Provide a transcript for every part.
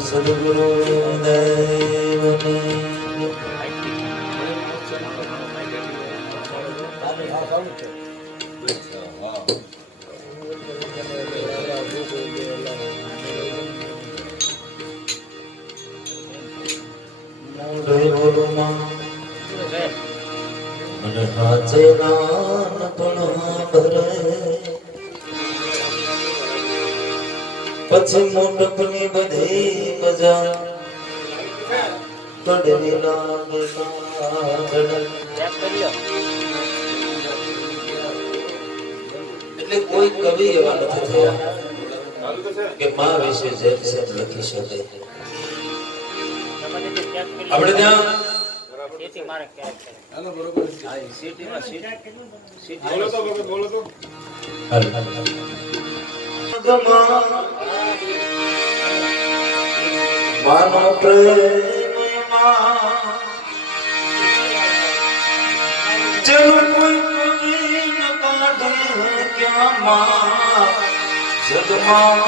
સદગુરુ દેવની મને હાથે નાનપણ ભરે પછી મોટપની બધી મજા કડવી લાગે એટલે કોઈ કવિ એવા નથી થયા કે માં વિશે જેમ સેમ લખી શકે. આપણે ત્યાં માનો પ્રેમમાં જેનું કોઈ કવિ ન કાઢે ક્યાં માં જગમાં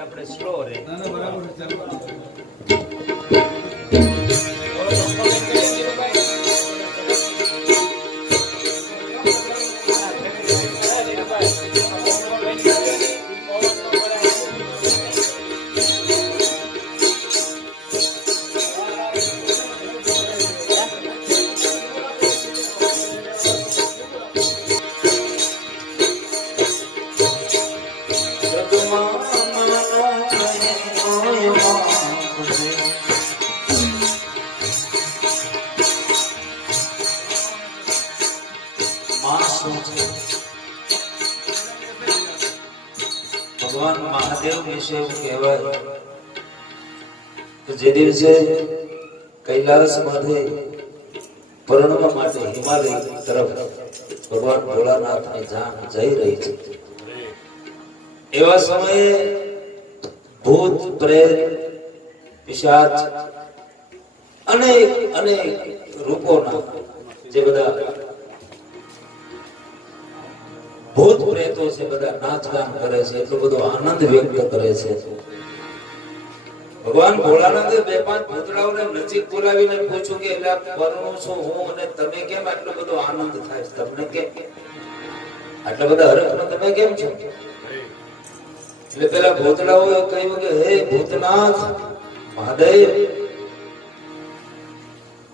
આપણે સ્લો રે ભગવાન મહાદેવ વિશે એવું કહેવાય કે જે દિવસે કૈલાસમાંથી પરણવા માટે હિમાલય તરફ ભગવાન ભોળાનાથની જાન જઈ રહી છે, એવા સમયે ભૂત પ્રેત પિશાચ અનેક અનેક રૂપોના જે બધા ભૂત પ્રેતો છે બધા નાચગાન કરે છે, એટલો બધો આનંદ વ્યક્ત કરે છે. ભગવાન ભોળાનાથે બે પાંચ ભૂતડાઓને નજીક બોલાવીને પૂછ્યું કે એટલે પરણું છું હું અને તમે કેમ આટલો બધો આનંદ થાય છે, તમને કેમ આટલા બધા હરખમાં તમે કેમ છો? એટલે પેલા ભૂતડાઓએ કહ્યું કે હે ભૂતનાથ મહાદેવ,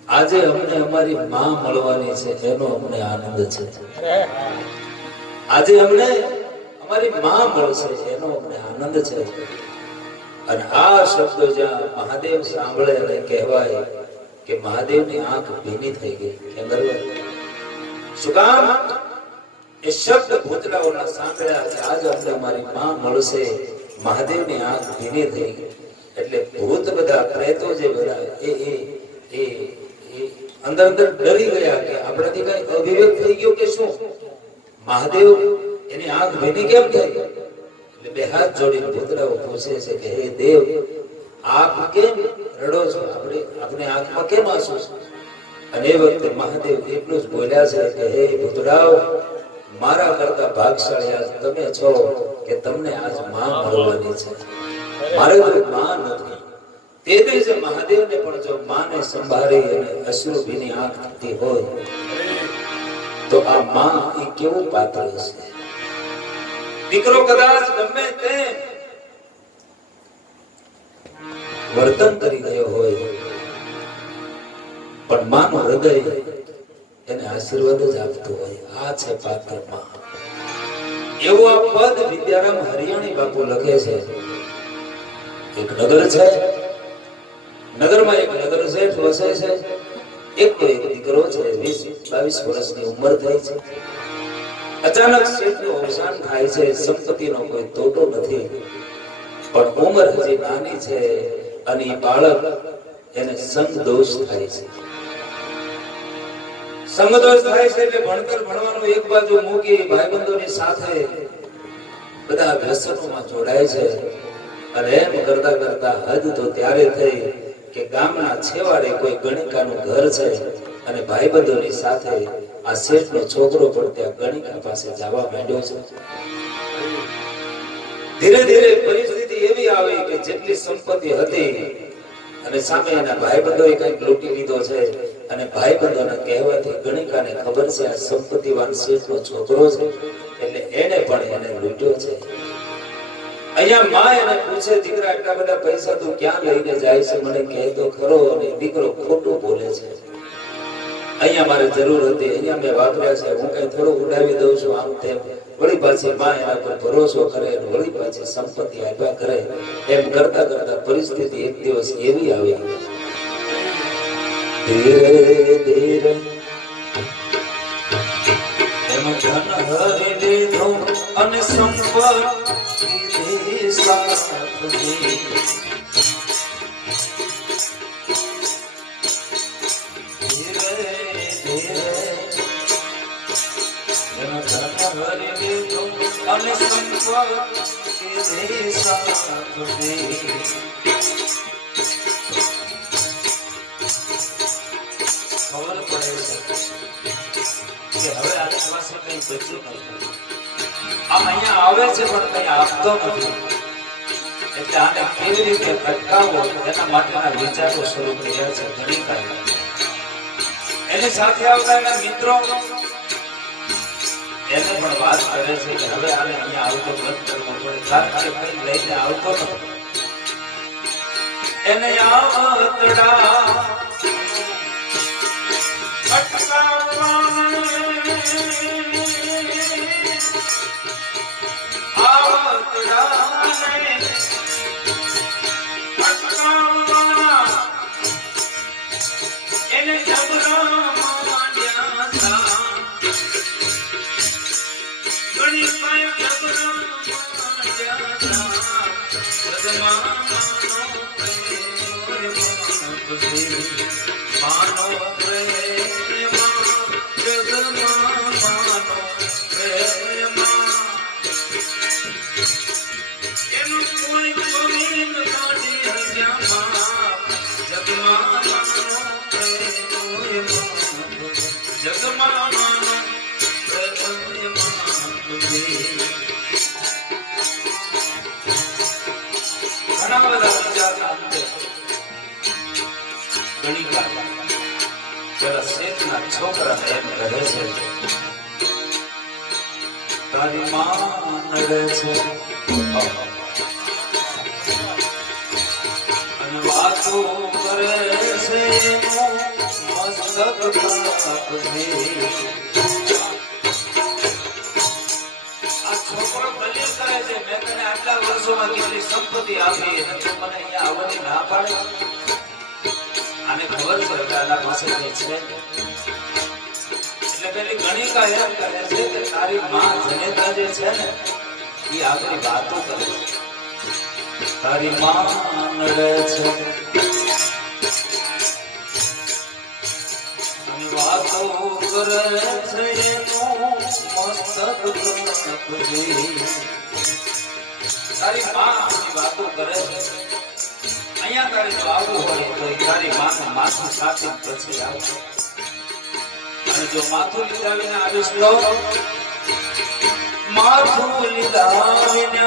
આજે અમને અમારી માં મળવાની છે એનો અમને આનંદ છે. આજે અમને અમારી માં મળશે એનો અમને આનંદ છે. અને આ શબ્દો જ્યાં મહાદેવ સાંભળે અને કહેવાય કે મહાદેવની આંખ ભીની થઈ ગઈ. કેમ શું કામ? એ શબ્દ ભૂતડાઓના સાંભળ્યા છે. આજ અમને અમારી માં મળશે. મહાદેવની આંખ ભીની થઈ ગઈ. એટલે ભૂત બધા પ્રેતો જે બધા એ અંદર અંદર ડરી ગયા કે આપણાથી કઈ અવિવેક થઈ ગયો કે શું? મહાદેવ એની આંખ ભીની કેમ થઈ? એટલે બે હાથ જોડીને ભૂતડાઓ પૂછે છે કે હે દેવ, આપ કેમ રડો છો? આપણે આંખમાં કેમ આંસુ છે? અને એ વખતે મહાદેવ એટલું જ બોલ્યા છે કે હે ભૂતડાઓ, મારા કરતા ભાગશાળી આજ તમે છો કે તમને આજ માં મળવાની છે. મારે તો માં નથી. તે દિવસે મહાદેવને પણ જો માને સંભાળી અને અશ્રુભીની આંખ થતી હોય તો આ માં એ કેવું પાત્ર છે. દીકરો કદાચ ગમે તે વર્તન કરી ગયો હોય પણ માનું હૃદય એને આશીર્વાદ જ આપતું હોય. આ છે પાત્ર માં. એવું આ પદ વિદ્યારામ હરિયાણી બાપુ લખે છે. એક નગર છે, નગરમાં એક નગર શેઠ વસે છે. એક દીકરો છે, 20-22 વર્ષની ઉંમર થઈ છે. અચાનક શેઠનું અવસાન થાય છે. સંપત્તિનો કોઈ તોટો નથી, પણ ઉંમર હજી નાની છે અને એ બાળક એને સંગ દોષ થાય છે. સંગદોષ થાય છે એટલે ભણતર ભણવાનું એક બાજુ મૂકી ભાઈબંધોની સાથે બધા વ્યસનોમાં જોડાય છે. અને એમ કરતા કરતા હદ તો ત્યારે થઈ કે ગામના છેવાડે કોઈ ગણિકાનું ઘર છે અને ભાઈબંધોની સાથે આ શેઠનો છોકરો પણ ત્યાં ગણિકા પાસે જવા માંડ્યો છે. ધીરે ધીરે પરિસ્થિતિ એવી આવી કે જેટલી સંપત્તિ હતી અને સામે એના ભાઈબંધોએ કંઈક લૂંટી લીધો છે અને ભાઈબંધોના કહેવાથી ગણિકાને ખબર છે આ સંપત્તિવાન શેઠનો છોકરો છે એટલે એને પણ એને લૂંટ્યો છે. અહીંયા માં એને પૂછે, દીકરા આટલા બધા પૈસા તું ક્યાં લઈને જાય છે? મને કહે તો ખરો. અને દીકરો ખોટું બોલે છે. અહીંયા મારે જરૂર હતી, અહીંયા મેં વાપર્યા છે, હું કઈ થોડું ઉડાવી દઉં છું આમ તેમ. વળી પાછી માં એના પર ભરોસો કરે અને વળી પાછી સંપત્તિ આપ્યા કરે. એમ કરતા કરતા પરિસ્થિતિ એક દિવસ એવી આવી, ધીરે ધીરે એનો ધન હરી લીધો અને સંપત્તિ સાથ દે. અને સંપત્તિ સાથ દે. ખબર પડે છે કે હવે આની પાસે કઈ બચ્યું નથી. આમ અહીંયા આવે છે પણ કઈ આપતો નથી. એટલે આને કેવી રીતે અટકાવવો એના માટેના વિચારો શરૂ કર્યા છે ગણિકાએ. એની સાથે આવતા એના મિત્રો એને પણ વાત કરે છે કે હવે આને અહીંયા આવતો બંધ કરવો પડે, કારણ કે કઈ લઈને આવતો નથી. એને આવતડા છોકરા એમ કહે છે, તારી માં નડે છે. વાતો કરે છે મસ્તક કાપજે. આ છોકરો દલીલ કરે છે મેં તને આટલા વર્ષોમાં કેટલી સંપત્તિ આપી અને તું મને અહીંયા આવવાની ના પાડે. આને ખબર છે કે આના પાસે કઈ છે એટલે પેલી ગણિકા એમ કહે છે કે તારી માં જનેતા જે છે ને એ આગળ વાતો કરે છે. તારી માં નડે છે અને વાતો કરે છે એનું મસ્તક કાપજે. તારી માં વાતો કરે છે અહીંયા તારે જો આવવું હોય તો તારી માનું માથું સાથે પછી આવશે. અને જો માથું લીધાવીને આવીશ તો માથું લીધાવીને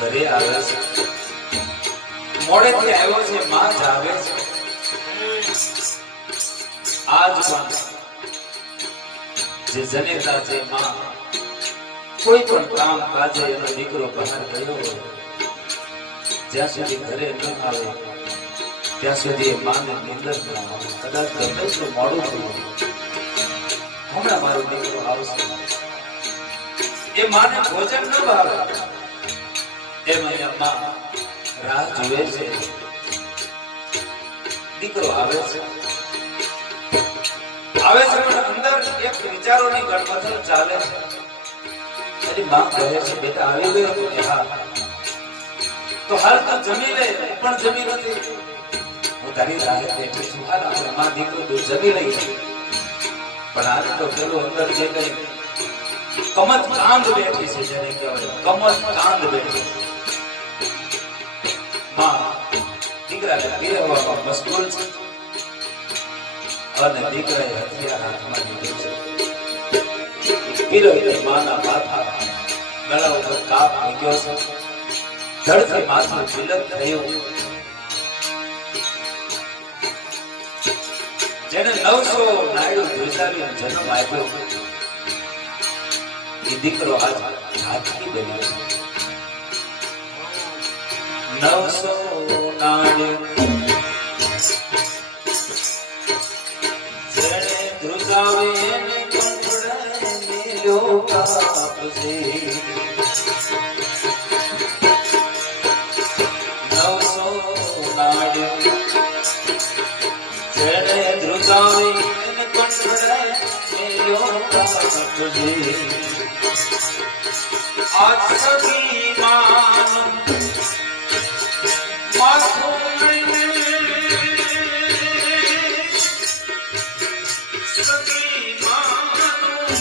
ઘરે આવે છે મોડેથી આવ્યો છે માં જ આવે છે. આજ પણ જે જનેતા છે માં કોઈ પણ કામ કાજે એનો દીકરો બહાર ગયો હોય જ્યાં સુધી ઘરે ન આવે ત્યાં સુધી માને નિંદર ન આવે. કદાચ ગમે એટલું મોડું થયું હમણાં મારો દીકરો આવશે એ માને ભોજન ન ભાવે એમ માં રાહ જુએ છે. દીકરો આવે છે પણ અંદર એક વિચારોની ગણમથલ ચાલે છે. એની માં કહે છે બેટા આવી ગયો કે હા તો હાલ તો જમી લે. પણ જમી નથી હું તારી રાહ બેઠી છું. હાલ આપણે માં દીકરો તો જમી લઈએ. પણ આજે તો પેલું અંદર જે કઈ કમત કાંદ બેઠી છે જેને કહેવાય કમત કાંદ બેઠી માં દીકરાને પીરવવામાં મશગુલ છે અને દીકરાએ હથિયાર હાથમાં લીધું છે. પીરવતી માના માથા ગળા ઉપર કાપ મૂક્યો છે. ધડથી માથું વિલક થયું. જેને 900 નાયડું ધ્રુજાવીને જન્મ આપ્યો એ દીકરો આજ હાથી બન્યો છે. 900 નાયડું જેને ધ્રુજાવીને કંઠડે મેલ્યો કાપજે. 900 નાયડું જેને ધ્રુજાવીને કંઠડે મેલ્યો કાપજે. આજ સખી માનું માથું લઈને સખી માનું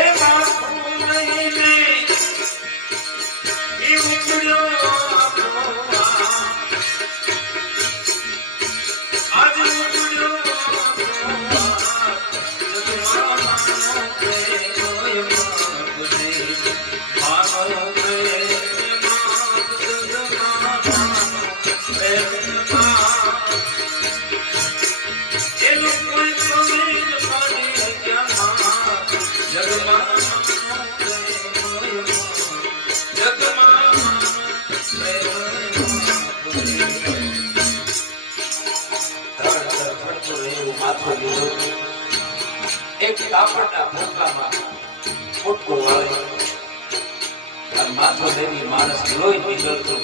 એ માથું લઈને એ ઉતર્યો આજ ઉતર્યો એક કાપડના ભૂકામાં ફૂટકો વાળી અને માથો લઈને માણસ લોહી નીકળતું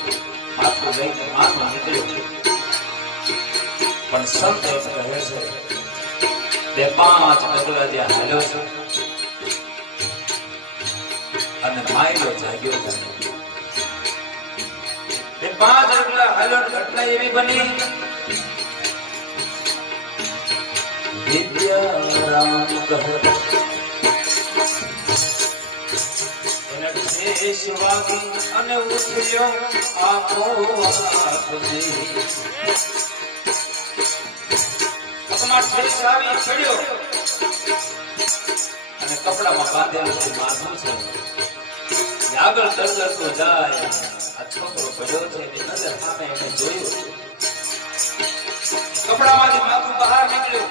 માથું લઈને માનો નીકળ્યો પણ સંત એમ કહે છે બે પાંચ ડગલા જ્યાં હાલ્યો છે અને માયલો જાગ્યો થાય બે પાંચ ડગલા હાલ્યો ઘટના એવી બની વિદ્યારામ કહે દેશવાગી અને ઉઠ્યો આપો આપજી પગમાં ઠેસ આવી ચડ્યો અને કપડામાં બાંધેલું છે માથું છે આગળ દરદરતો જાય આ છોકરો પડ્યો છે એની નજર સામે એને જોયું કપડામાંથી માથું બહાર નીકળ્યું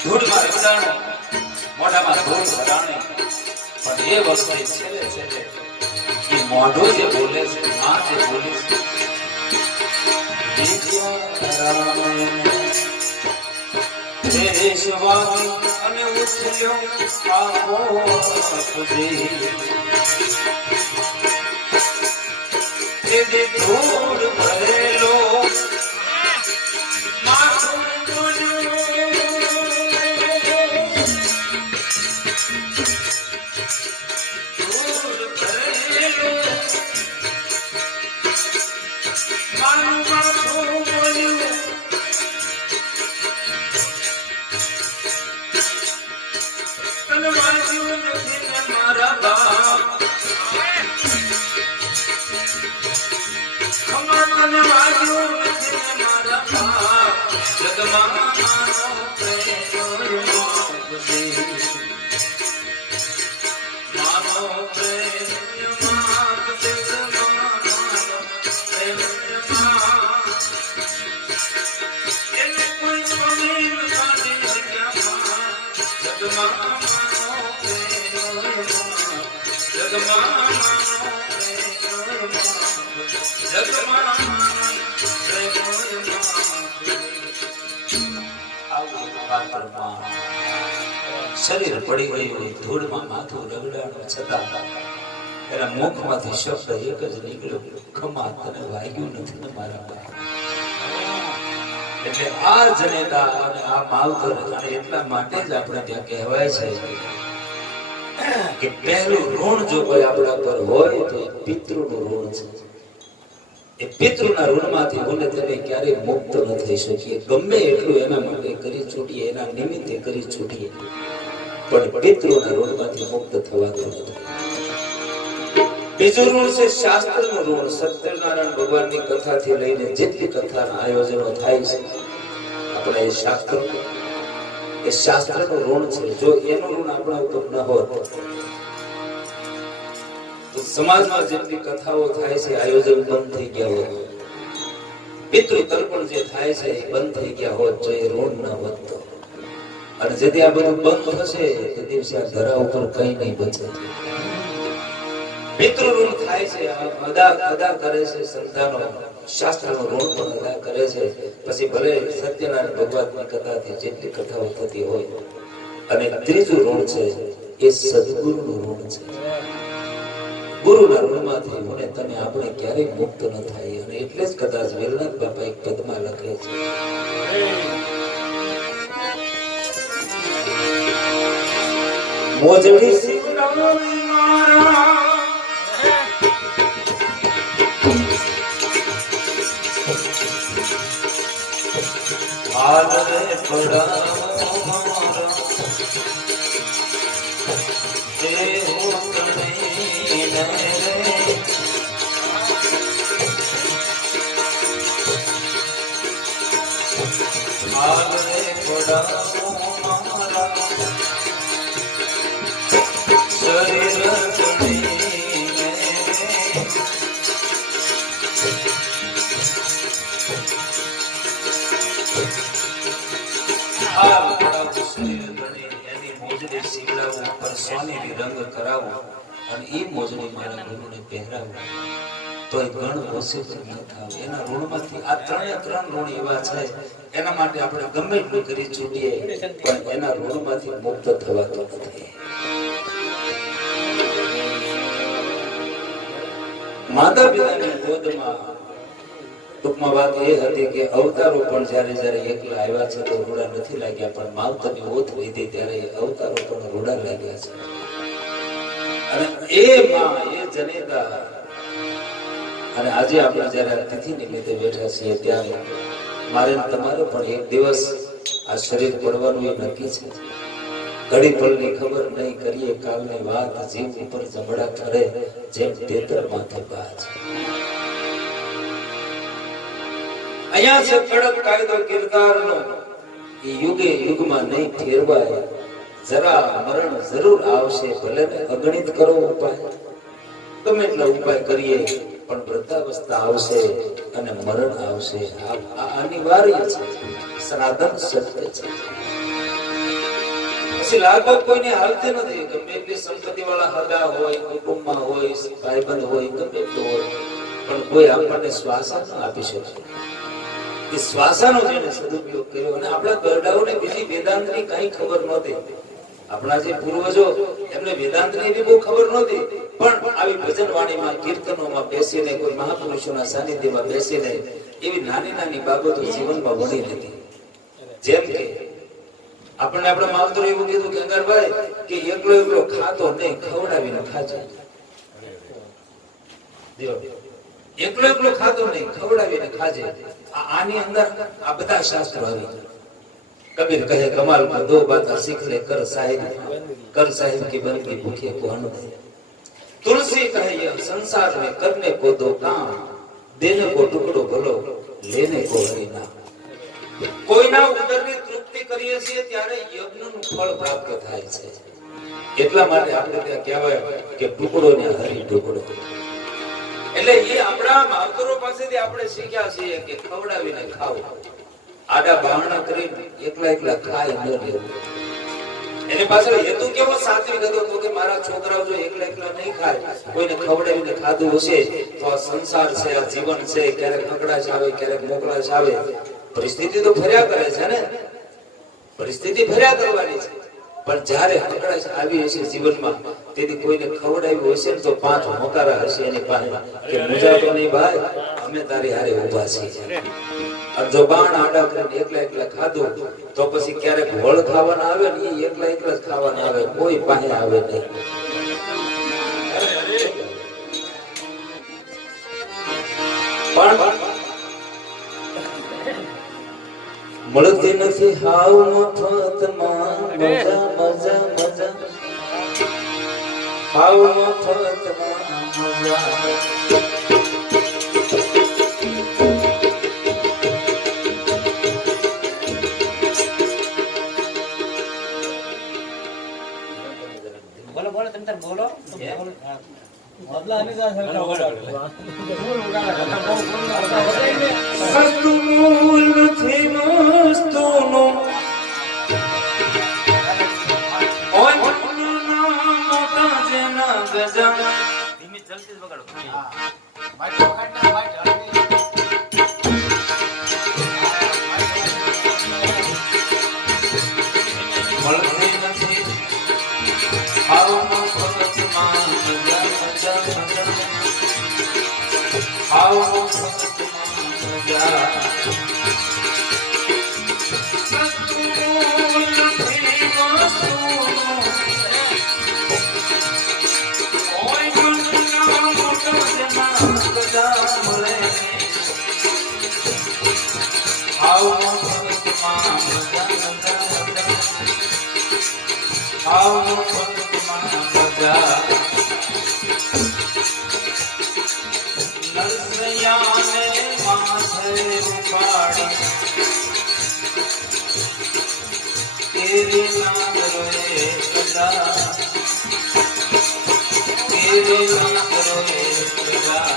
ધૂળમાં રગડાણું મોઢામાં ધૂળ ભરાણી પણ એ વખતે છેલ્લે છેલ્લે એ મોઢો જે બોલે છે માં જે બોલે છે દેશવાગી અને ઉઠ્યો આપો આપજી એ ધૂળ ભરેલો માથું શરીર પડી ગયું ધૂળમાં માથું રગડાણું છતાં એના મુખમાંથી શબ્દ એક જ નીકળ્યો ખમા તને વાગ્યું નથી ને મારા બા એટલે આ જનેતા અને આ માવતર અને એટલા માટે જ આપણે ત્યાં કહેવાય છે કે પહેલું ઋણ જો કોઈ આપણા પર હોય તો એ પિતૃનું ઋણ છે એ પિતૃના ઋણમાંથી હું તમે ક્યારેય મુક્ત ન થઈ શકીએ ગમે એટલું એના માટે કરી છૂટીએ એના નિમિત્તે કરી છૂટીએ પણ પિતૃના ઋણમાંથી મુક્ત થવાતું નથી બીજું ઋણ છે શાસ્ત્રનું ઋણ સત્યનારાયણ ભગવાનની કથાથી લઈને જેટલી કથાના આયોજનો થાય છે આપણે એ શાસ્ત્રનું ઋણ છે જો એનું ઋણ આપણા ઉપર ન હોત તો સમાજમાં જેટલી કથાઓ થાય છે આયોજન બંધ થઈ ગયા હોત પિતૃ તર્પણ જે થાય છે એ બંધ થઈ ગયા હોત તો એ ઋણ ન વધતો અને જેથી આ બધું બંધ થશે તે દિવસે આ ધરા ઉપર કઈ નહીં બચે પિતૃ ઋણ થાય છે અદા કરે છે સંતાનો શાસ્ત્રનું ઋણ પણ અદા કરે છે પછી ભલે સત્યનારાયણ ભગવાનની કથાથી જેટલી કથાઓ થતી હોય અને ત્રીજું ઋણ છે એ સદગુરુનું ઋણ છે ગુરુના ઋણમાંથી મને તમે આપણે ક્યારેય મુક્ત ન થાય અને એટલે જ કદાચ વેલનાથ બાપા એક પદમાં લખે છે મોજડી શિવરામી મારા આદરે પડા રંગ કરાવો અને એ મોજડી મારા ગુરુને પહેરાવો તો એ ગણ ઓછું ન થાય એના ઋણમાંથી આ ત્રણ ઋણ એવા છે એના માટે આપણે ગમે એટલું કરી છૂટીએ પણ એના ઋણમાંથી મુક્ત થવાતો નથી માતા પિતાની ગોદમાં ટૂંકમાં વાત એ હતી કે અવતારો પણ જ્યારે જ્યારે એકલા આવ્યા છે તો રૂડા નથી લાગ્યા, પણ માવતરની ઓથ લીધી ત્યારે એ અવતારો પણ રૂડા લાગ્યા છે. અને એ માં એ જનેતા અને આજે આપણે જ્યારે તિથિ નિમિત્તે બેઠા છીએ ત્યારે મારે તમારે પણ એક દિવસ આ શરીર પડવાનું એ નક્કી છે. ઘડી પળની ખબર નહીં કરીએ કાલની વાત, જીવ ઉપર જમડા ઠરે જેમ તેતર માથે બાજ. અહીંયા છે કડક કાયદો કિરદારનો, એ યુગે યુગમાં નહીં ફેરવાય. જરા મરણ જરૂર આવશે, ભલે ને અગણિત કરો ઉપાય, ગમે એટલા ઉપાય કરીએ પણ વૃદ્ધાવસ્થા આવશે અને મરણ આવશે. આ અનિવાર્ય છે, સનાતન સત્ય છે. પછી લાગો કોઈને હાલતી નથી, ગમે એટલી સંપત્તિ વાળા હગા હોય, કુટુંબમાં હોય, ભાઈબંધ હોય, ગમે એટલું હોય, પણ કોઈ આપણને શ્વાસા ન આપી શકે. એ શ્વાસાનો જેને સદુપયોગ કર્યો, અને આપણા ગરડાઓને બીજી વેદાંતની કઈ ખબર નહોતી. આપણા જે પૂર્વજો એમને વેદાંતની બી બહુ ખબર નહોતી, પણ આવી ભજન વાણીમાં, કીર્તનોમાં બેસીને, કોઈ મહાપુરુષોના સાનિધ્યમાં બેસીને એવી નાની નાની બાબતો જીવનમાં વણી લીધી. જેમ કે આપણને આપણા માવતરો એવું કીધું કે અંગારભાઈ કે એકલો એકલો ખાતો નહીં, ખવડાવીને ખાજો. એકલો એકલો ખાતો નહીં, ખવડાવીને ખાજે. આની અંદર આ બધા શાસ્ત્રો આવી. કબીર કહે કમાલ કો દો બાત सीख ले कर साहिब की बंदगी भूखे को अन्न दे. तुलसी कहे ये संसार में करने को दो काम, देने को टुकड़ो भलो, लेने को हरि नाम. કોઈના ઉદરની તૃપ્તિ કરીએ છીએ ત્યારે યજ્ઞનું ફળ પ્રાપ્ત થાય છે. એટલા માટે આપણે ત્યાં કહેવાય કે ટુકડો ને હરી ટુકડો. એટલે એ આપણા માવતરો પાસેથી આપણે શીખ્યા છીએ કે ખવડાવીને ખાવું, આડા બારણા કરીને એકલા એકલા ખાઈ ન લેવું. એની પાછળ હેતુ કેવો સાત્વિક હતો તો કે મારા છોકરાઓ જો એકલા એકલા નહીં ખાય, કોઈને ખવડાવીને ખાધું હશે તો આ સંસાર છે, આ જીવન છે, ક્યારેક ખકડાશ આવે, ક્યારેક મોકળાશ આવે. પરિસ્થિતિ તો ફર્યા કરે છે ને, પરિસ્થિતિ ફર્યા કરવાની છે, પણ જ્યારે ખકડાશ આવી હશે જીવનમાં તેથી કોઈને ખવડાવ્યું હશે ને તો 5 મોકારા હશે એની પાસે કે મુજાતો નહીં ભાઈ, અમે તારી હારે ઊભા છીએ. જો બાણ આડા કરીને એકલા એકલા ખાધું તો પછી ક્યારેક વળ ખાવાના આવે ને એ એકલા એકલા જ ખાવાના આવે, કોઈ પાસે આવે નહીં. પણ મળતી નથી હાવ મફતમાં મજા મજા મજા, હાવ મફતમાં મજા. સસ્તું મૂલ નથી વસ્તુનું, મોટા જેના ગજા. ધીમી જલ્દી બગાડો. મળતી નથી હાવ મફતમાં મજા મજા મજા, હાવ મફતમાં મજા. નરસૈયાને માથે ઉપાડી તેરી નાગરોએ કદા, તેરી નાગરોએ કદા.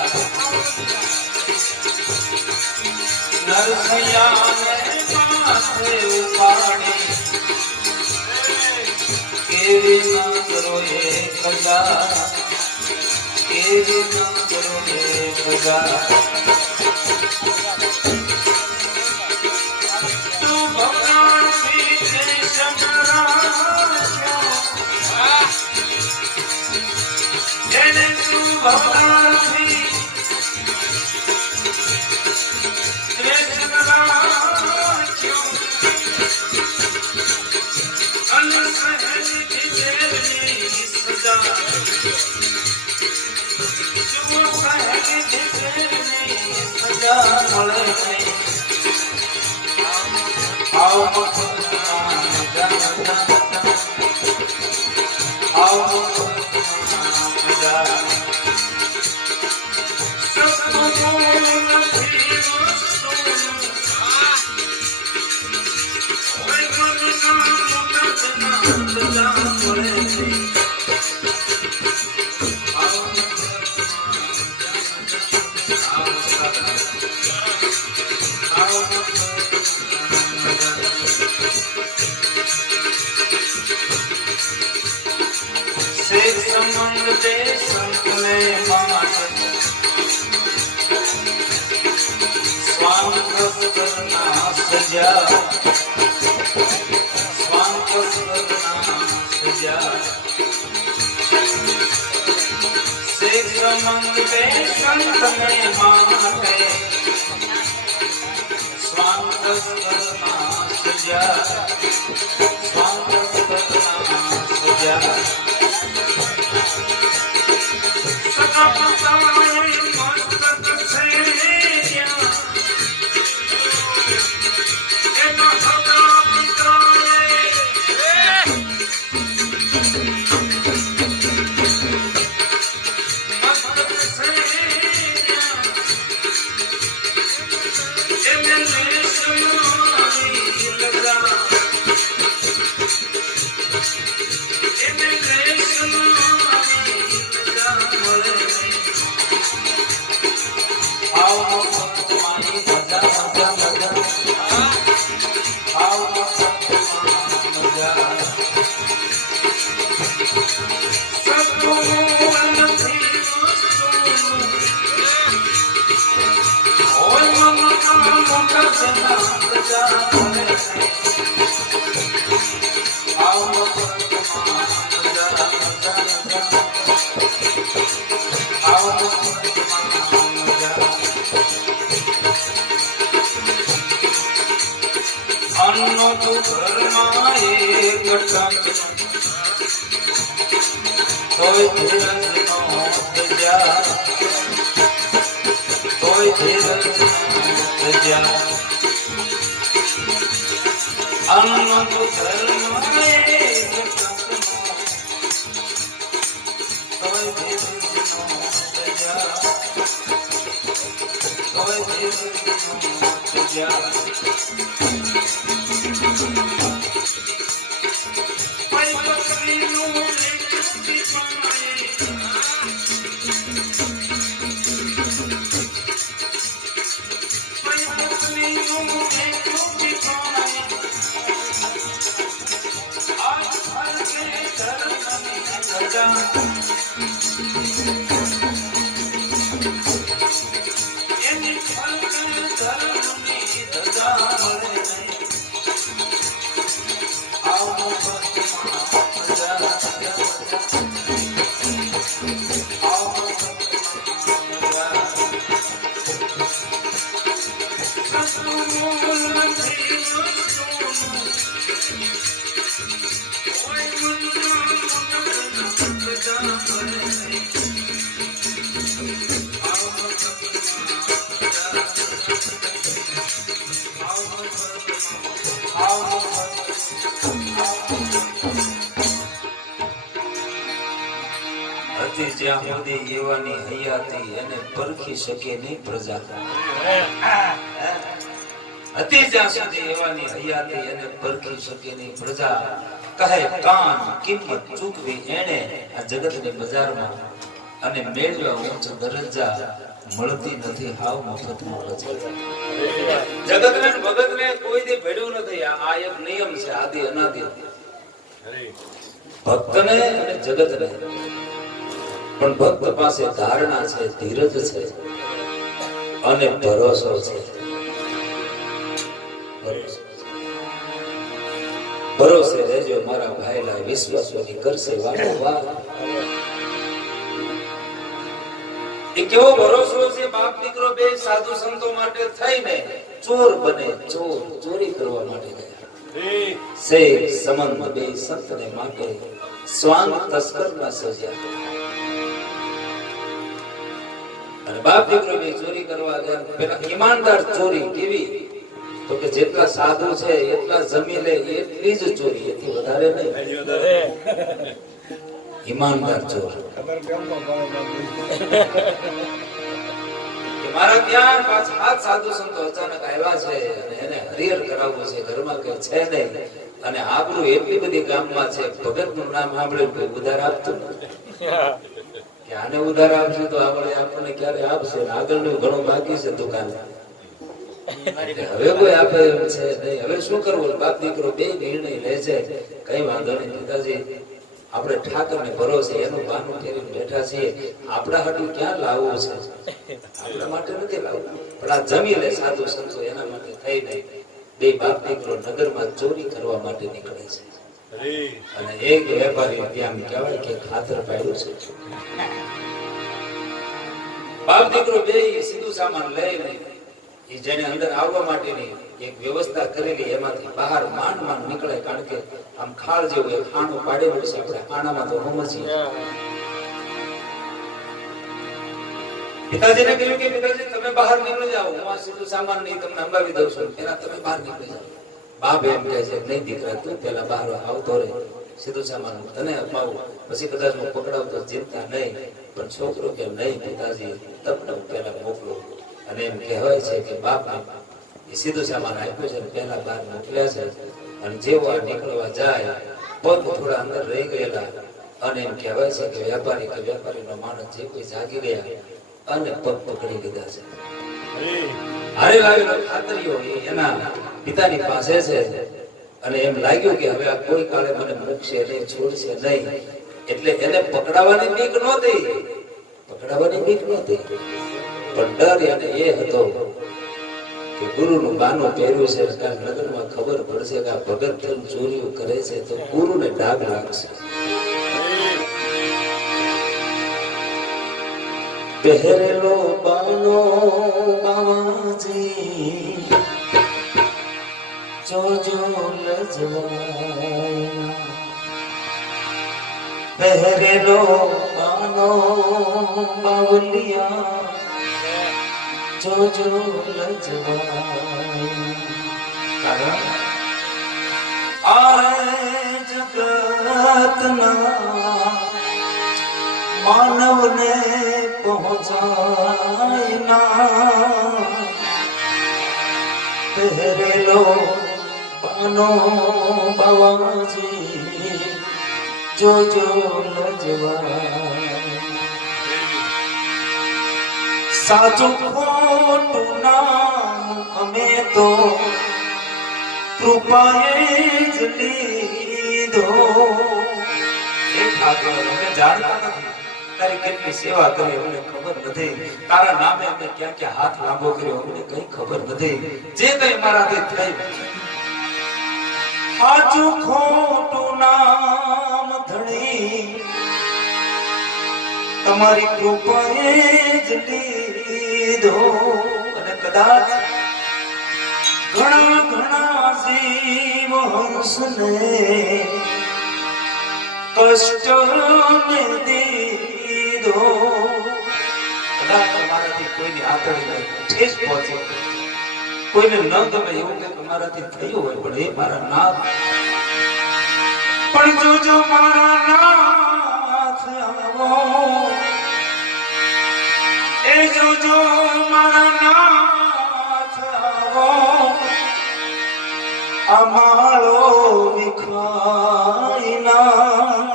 નરસૈયાને માથે ઉપાડી તેરી નાગરોએ કદા, તેરી નાગરોએ કદા. તું ભગવાનથી તે સમરાજો, જેને તું ભગવાનથી જ્યાં સુધી એવાની હયાતી એને પરખી શકે નહીં પ્રજા હતી જ્યાં સુધી એવાની હયાતી એને પરખી શકે નહીં પ્રજા કહે કાન કિંમત ચૂકવી એણે આ જગતની બજારમાં અને મેળવ્યા ઊંચ દરજ્જા મળતી નથી હાવ મફતમાં જગતને ભગતને કોઈ દી ભેડ્યું નથી આ એક નિયમ છે આદિ અનાદિ ભક્તને અને જગતને પણ ભક્ત પાસે ધારણા છે ધીરજ છે અને ભરોસો છે ભરોસે રહેજો મારા ભાઈલા વિશ્વાસની કરશે વારંવાર એ કેવો ભરોસો છે બાપ દીકરો બે સાધુ સંતો માટે થઈને ચોર બને ચોરી કરવા માટે ગયા સે સમંત બે સંતને માટે સ્વાંગ તસ્કર ના સજ્યા. અને બાપ દીકરો બે ચોરી કરવા ગયા. પેલા ઈમાનદાર ચોરી કેવી? તો કે જેટલા સાધુ છે એટલા જમી લે એટલી જ ચોરી, એથી વધારે નહીં. ઈમાનદાર ચોર. મારા ત્યાં 5-7 સાધુ સંતો અચાનક આવ્યા છે અને એને હરિહર કરાવવું છે, ઘરમાં કઈ છે નહીં, અને આબરૂ એટલી બધી ગામમાં છે, ભગત નું નામ સાંભળ્યું કોઈ ઉધાર આપતું નથી. કે આને ઉધાર આપશે તો આપણને ક્યારે આપશે? આગળનું ઘણું બાકી છે દુકાન. હવે કોઈ આપે એમ છે નહીં. હવે શું કરવું? બાપ દીકરો બે નિર્ણય લે છે, કઈ વાંધો નહીં પિતાજી, આપણે ઠાકર ને ભરોસે એનું બાનું ફેરીને બેઠા છીએ, આપણા હાટું ક્યાં લાવવું છે? આપણા માટે નથી લાવવું, પણ આ જમી લે સાધુ સંતો એના માટે થઈ નહીં. બે બાપ દીકરો નગરમાં ચોરી કરવા માટે નીકળે છે. અને એક વેપારી ત્યાં કહેવાય કે ખાતર પાડ્યું છે. બાપ દીકરો બે સીધું સામાન લઈને જેને અંદર આવવા માટેની એક વ્યવસ્થા કરેલી એમાંથી બહાર માંડ માંડ નીકળે, કારણ કે આમ ખાળ જેવું એક ખાણું પાડેલું છે, આપણે ખાણામાં તો સમજીએ. પિતાજીને કહ્યું કે પિતાજી તમે બહાર નીકળી જાઓ, હું આ સીધું સામાન નહીં તમને અંબાવી દઉં છું, એના તમે બહાર નીકળી જાઓ. બાપ એમ કહે છે નહીં દીકરા, તું પેલા બહાર આવતો રહે, સીધું સામાન તને અપાવું, પછી કદાચ હું પકડાવ તો ચિંતા નહીં. પણ છોકરો કે નહીં પિતાજી, તમને હું પેલા મોકલું. અને એમ કહેવાય છે કે બાપ એ સીધું સામાન આપ્યું છે, પેલા બહાર મોકલ્યા છે. અને જેવો આ નીકળવા જાય, પગ થોડા અંદર રહી ગયેલા, અને એમ કહેવાય છે કે વેપારીનો માણસ જે કોઈ જાગી ગયા અને પગ પકડી લીધા છે. હારે લાવેલો ખાતરીઓ એના પિતાની પાસે છે. અને એમ લાગ્યું કે હવે આ કોઈ કાળે મને મૂકશે નહીં, છોડશે નહીં. એટલે એને પકડાવાની બીક નહોતી, પણ ડર એને એ હતો કે ગુરુનું બાનું પહેર્યું છે, નગરમાં ખબર પડશે કે આ ભગત ચોરીઓ કરે છે તો ગુરુને ડાઘ લાગશે. પહેરેલો બાનો બાવાજી જોજો લજવાય, પહેરેલો બાનો બાવલિયા જોજો લજવાય. કારણ આ જગતના માનવને પહોંચાય ના, પહેરેલો બાનો બાવાજી જોજો લજવાય. સાચું ખોટું નામ અમે તો કૃપાએ જ લીધો. એ ઠાકોર અમે જાણતા નથી તારી કેટલી સેવા કરી, અમને ખબર નથી. તારા નામે અમે ક્યાં ક્યાં હાથ લાંબો કર્યો, અમને કઈ ખબર નથી. જે કઈ મારાથી થઈ, સાચું ખોટું નામ ધણી તમારી કૃપાએ જ લીધો. અને કદાચ ઘણા ઘણા જીવ હંસને કષ્ટ દીધો. કદાચ તમારાથી કોઈની આંતળી ઠેસ પહોંચે, કોઈને ન ગમે એવું કંઈક મારાથી થયું હોય, પણ એ મારા નાથ, પણ જોજો મારા નાથ આવો, એ જોજો મારા નાથ આવો. આ માળો વિખાય ના,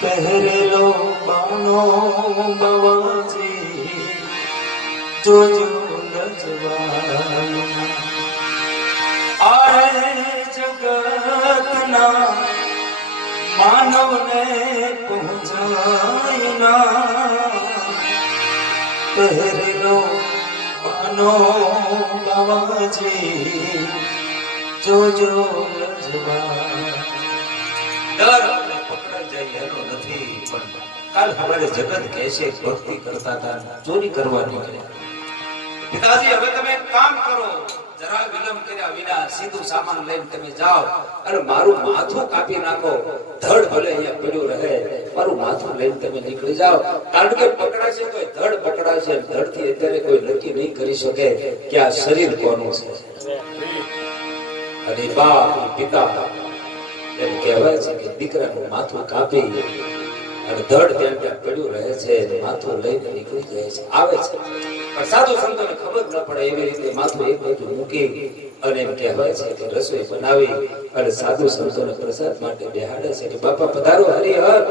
પહેરેલો બાનો બાવાજી જોજો લજવાય. આરે જગતના માનવને પહોંચાય ના, પહેરેલો બાનો બાવાજી જોજો લજવાય. ડર પકડાઈ જાય એનો નથી, પણ કાલ સવારે જગત કહેશે ભક્તિ કરતા હતા ચોરી કરવા નીકળ્યા. પિતાજી હવે તમે કામ કરો, જરા વિલંબ કર્યા વિના સીધું સામાન લઈને તમે જાઓ અને મારું માથું કાપી નાખો, ધડ ભલે અહીંયા પડ્યું રહે, મારું માથું લઈને તમે નીકળી જાઓ. કારણ કે પકડાશે તો ધડ પકડાશે, ધડથી અત્યારે કોઈ નક્કી નહીં કરી શકે કે આ શરીર કોનું છે. અને બાપ પિતા એમ કહેવાય છે કે દીકરાનું માથું કાપી અને ધડ ત્યાં ત્યાં પડ્યું રહે છે, માથું લઈને નીકળી જાય છે, આવે છે. પણ સાધુ સંતોને ખબર ન પડે એવી રીતે માથું એક બાજુ મૂકી અને એમ કહેવાય છે કે રસોઈ બનાવી અને સાધુ સંતોને પ્રસાદ માટે બેહાડે છે કે બાપા પધારો હરિહર.